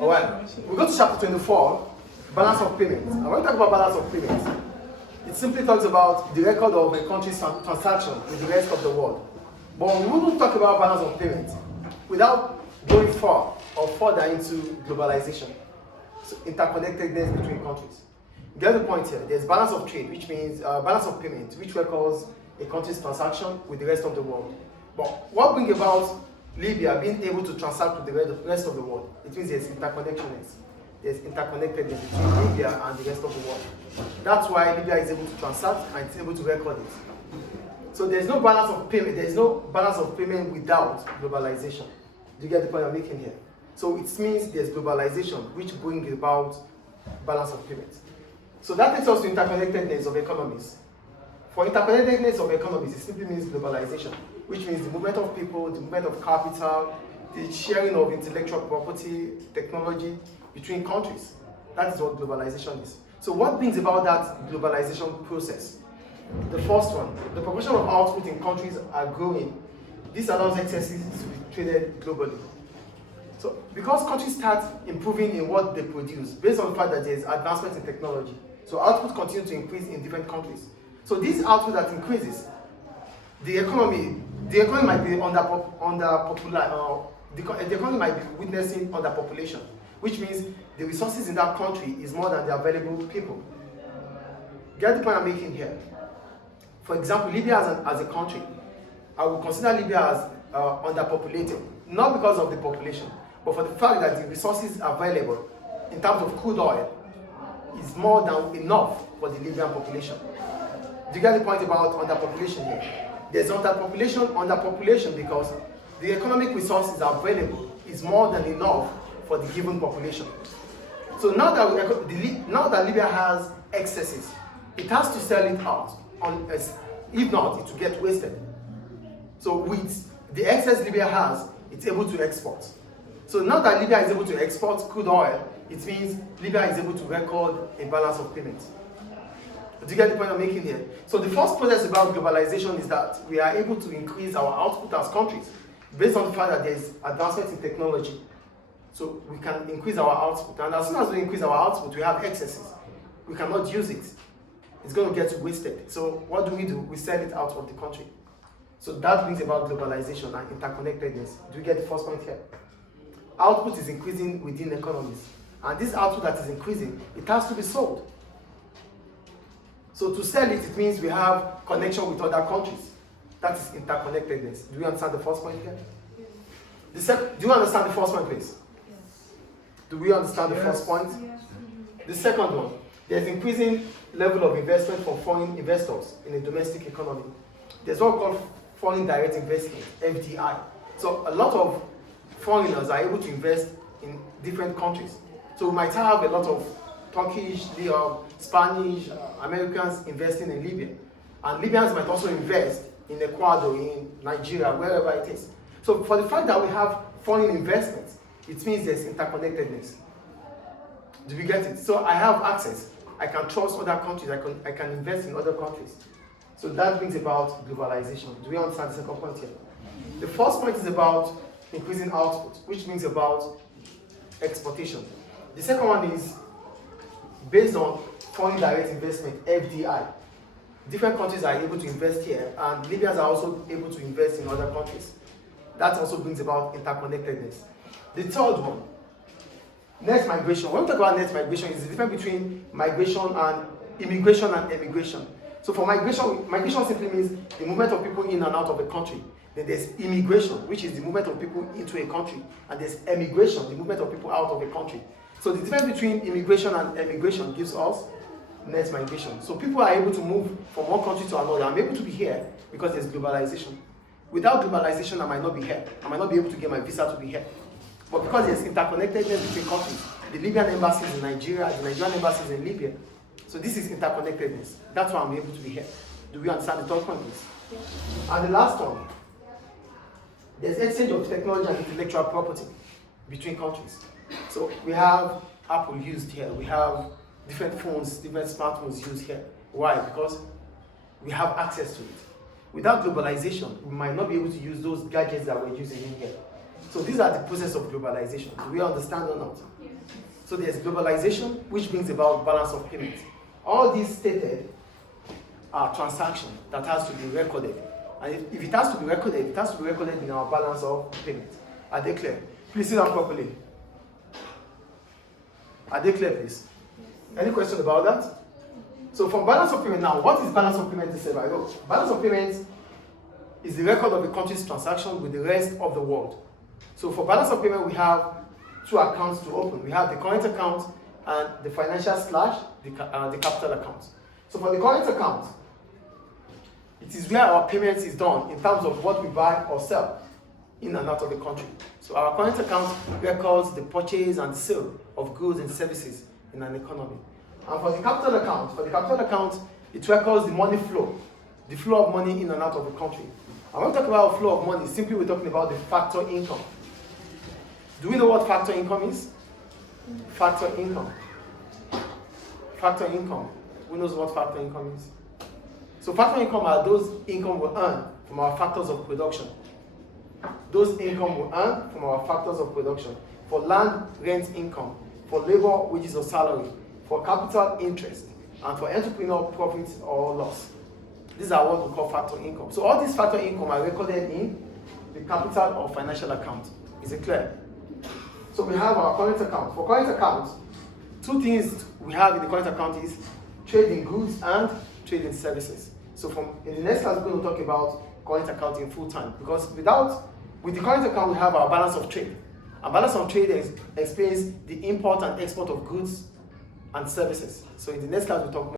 All right, we go to chapter 24, balance of payments. And when we talk about balance of payments, it simply talks about the record of a country's transaction with the rest of the world. But we wouldn't talk about balance of payments without going far or further into globalization, so interconnectedness between countries. Get the point here. There's balance of trade, which means balance of payment, which records a country's transaction with the rest of the world. But what brings about Libya being able to transact with the rest of the world? It means there's interconnectedness. There's interconnectedness between Libya and the rest of the world. That's why Libya is able to transact and it's able to record it. So there's no balance of payment. There's no balance of payment without globalization. Do you get the point I'm making here? So it means there's globalization, which brings about balance of payment. So that takes us to interconnectedness of economies. For interconnectedness of economies, it simply means globalization, which means the movement of people, the movement of capital, the sharing of intellectual property, technology between countries. That is what globalization is. So what brings about that globalization process? The first one, the proportion of output in countries are growing. This allows excesses to be traded globally. So because countries start improving in what they produce, based on the fact that there is advancement in technology, so output continues to increase in different countries. So this output that increases, the economy might be the economy might be witnessing underpopulation, which means the resources in that country is more than the available people. Get the point I'm making here? For example, Libya as a country, I would consider Libya as underpopulated, not because of the population, but for the fact that the resources available in terms of crude oil is more than enough for the Libyan population. Do you get the point about underpopulation here? There's underpopulation because the economic resources available is more than enough for the given population. So now that Libya has excesses, it has to sell it out. If not, it will get wasted. So with the excess Libya has, it's able to export. So now that Libya is able to export crude oil, it means Libya is able to record a balance of payments. Do you get the point I'm making here? So the first process about globalization is that we are able to increase our output as countries based on the fact that there's advancement in technology. So we can increase our output. And as soon as we increase our output, we have excesses. We cannot use it. It's going to get wasted. So what do? We sell it out of the country. So that brings about globalization and interconnectedness. Do you get the first point here? Output is increasing within economies. And this output that is increasing, it has to be sold. So to sell it, it means we have connection with other countries. That is interconnectedness. Do you understand the first point here? Do you understand the first point, please? Yes. Do we understand the first point? Yes. The second one, there's increasing level of investment from foreign investors in the domestic economy. There's what we call foreign direct investment, FDI. So a lot of foreigners are able to invest in different countries. So we might have a lot of Turkish, Spanish, Americans investing in Libya. And Libyans might also invest in Ecuador, in Nigeria, wherever it is. So for the fact that we have foreign investments, it means there's interconnectedness. Do we get it? So I have access. I can trust other countries. I can invest in other countries. So that brings about globalization. Do we understand the second point here? The first point is about increasing output, which brings about exportation. The second one is based on foreign direct investment, FDI. Different countries are able to invest here, and Libyans are also able to invest in other countries. That also brings about interconnectedness. The third one, net migration. When we talk about net migration, it's the difference between migration and immigration and emigration. So for migration simply means the movement of people in and out of a country. Then there's immigration, which is the movement of people into a country. And there's emigration, the movement of people out of a country. So the difference between immigration and emigration gives us net migration. So people are able to move from one country to another. I'm able to be here because there's globalization. Without globalization, I might not be here. I might not be able to get my visa to be here. But because there's interconnectedness between countries, the Libyan embassy is in Nigeria, the Nigerian embassy is in Libya. So this is interconnectedness. That's why I'm able to be here. Do we understand the third point, please? Yes. And the last one, there's exchange of technology and intellectual property between countries. So we have Apple used here. We have different phones, different smartphones used here. Why? Because we have access to it. Without globalization, we might not be able to use those gadgets that we're using in here. So these are the process of globalization. Do we understand or not? Yes. So there's globalization, which brings about balance of payment. All these stated are transactions that has to be recorded. And if it has to be recorded, it has to be recorded in our balance of payment. Are they clear? Please sit down properly. Are they clear, please? Any question about that? So from balance of payment now, what is balance of payment itself? Balance of payment is the record of the country's transaction with the rest of the world. So for balance of payment, we have two accounts to open. We have the current account and the financial / the capital account. So for the current account, it is where our payment is done in terms of what we buy or sell in and out of the country. So our current account records the purchase and sale of goods and services in an economy. And for the capital account, it records the money flow, the flow of money in and out of the country. And when we talk about flow of money, simply we're talking about the factor income. Do we know what factor income is? Factor income. Factor income. Who knows what factor income is? So factor income are those income we earn from our factors of production. Those income we earn from our factors of production. For land rent income, for labor wages or salary, for capital interest, and for entrepreneur profits or loss. These are what we call factor income. So all these factor income are recorded in the capital or financial account. Is it clear? So we have our current account. For current account, two things we have in the current account is trade in goods and trade in services. So in the next class, we're going to talk about current account in full time, because with the current account, we have our balance of trade. And balance of trade explains the import and export of goods and services. So in the next class, we'll talk more.